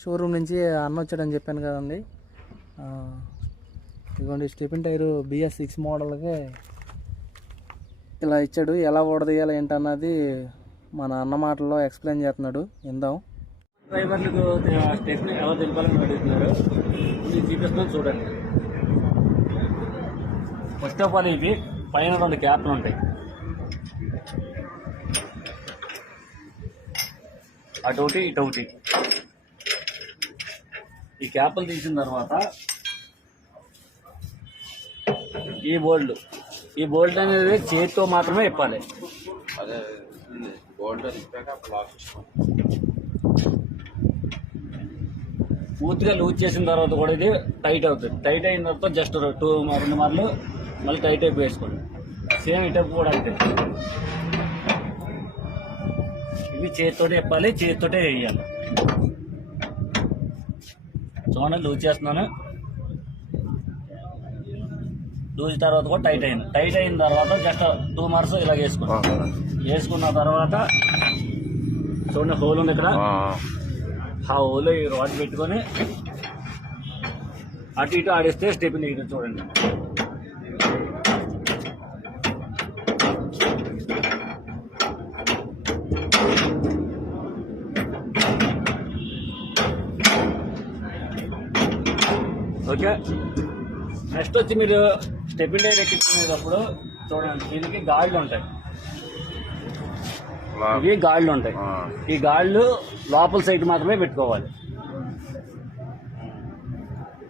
Showroom నుంచి అన్న వచ్చాడని చెప్పాను కదండి. ఇదిగోండి స్టెపిన్ టైరు BS6 మోడల్కి ఇలా ఇచ్చాడు. ఎలా ఓడదీయాలి ఏంటన్నది మన అన్న మాటల్లో ఎక్స్ప్లెయిన్ చేస్తున్నాడు, విందాం. డ్రైవర్లకు స్టెప్ని ఎలా తెలిపాలని అడుగుతున్నారు. ఇది చూపిస్తున్నాను చూడండి. ఫస్ట్ ఆఫ్ ఆల్ ఇవి పైన 2 క్యాప్లు ఉంటాయి. అటొకటి ఇటొకటి. ఈ క్యాప్లు తీసిన తర్వాత ఈ బోల్ట్ అనేది చేతితో మాత్రమే ఇప్పాలి. అదే బోల్ట్ పూర్తిగా లూజ్ చేసిన తర్వాత కూడా ఇది టైట్ అవుతుంది. టైట్ అయిన తర్వాత జస్ట్ 2 మార్లు మళ్ళీ టైట్ అయిపోయి వేసుకోండి. సేమ్ ఇటప్ కూడా అంతే. ఇవి చేతితోటే ఇప్పాలి, చేతితోటే వేయాలి. చూడండి లూజ్ చేస్తున్నాను. లూజ్ తర్వాత కూడా టైట్ అయింది. టైట్ అయిన తర్వాత జస్ట్ 2 మార్స్ ఇలా వేసుకున్నాం. వేసుకున్న తర్వాత చూడండి హోల్ ఉంది ఇక్కడ. ఆ హోల్ ఈ రాడ్ పెట్టుకొని అటు ఇటు ఆడిస్తే స్టెప్ దిగుతుంది. చూడండి ఓకే. నెక్స్ట్ వచ్చి మీరు స్టెపిన్ టైర్ ఎక్కించుకునేటప్పుడు చూడండి దీనికి గాళ్ళు ఉంటాయి. ఇవి గాళ్ళు ఉంటాయి. ఈ గాళ్ళు లోపల సైడ్ మాత్రమే పెట్టుకోవాలి.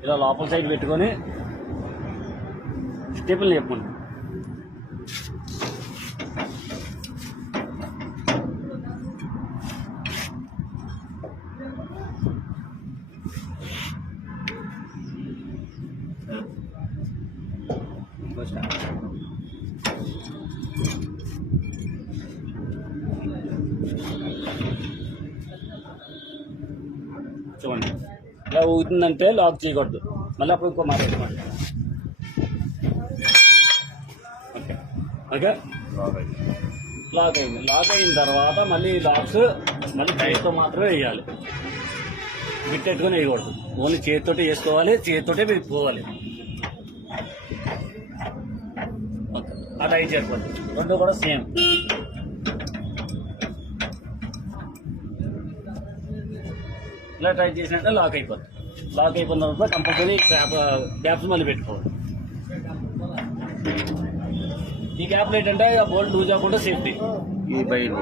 ఇలా లోపల సైడ్ పెట్టుకొని స్టెపిన్ లేపుకోండి. చూడండి ఇలా ఊగుతుందంటే లాక్ చేయకూడదు. మళ్ళీ అప్పుడు ఇంకో మాట వేసుకోండి. ఓకే ఓకే లాక్ అయింది. లాక్ అయిన తర్వాత మళ్ళీ లాక్స్ మళ్ళీ చేతితో మాత్రమే వేయాలి. బిట్టెట్టుకొని వేయకూడదు. ఓన్లీ చేతితోటే వేసుకోవాలి, చేతితోటే మీరు పోవాలి. ఓకే ఆ టైట్ చేసుకోండి. 2 కూడా సేమ్. ఇలా ట్రై చేసినట్టే లాక్ అయిపోతుంది. లాక్ అయిపోయిన తర్వాత కంపల్సరీ క్యాప్స్ మళ్ళీ పెట్టుకోవాలి. ఈ క్యాప్లు ఏంటంటే బోల్ట్ లూజ్ అవ్వకుండా సేఫ్టీ. ఈ బయలు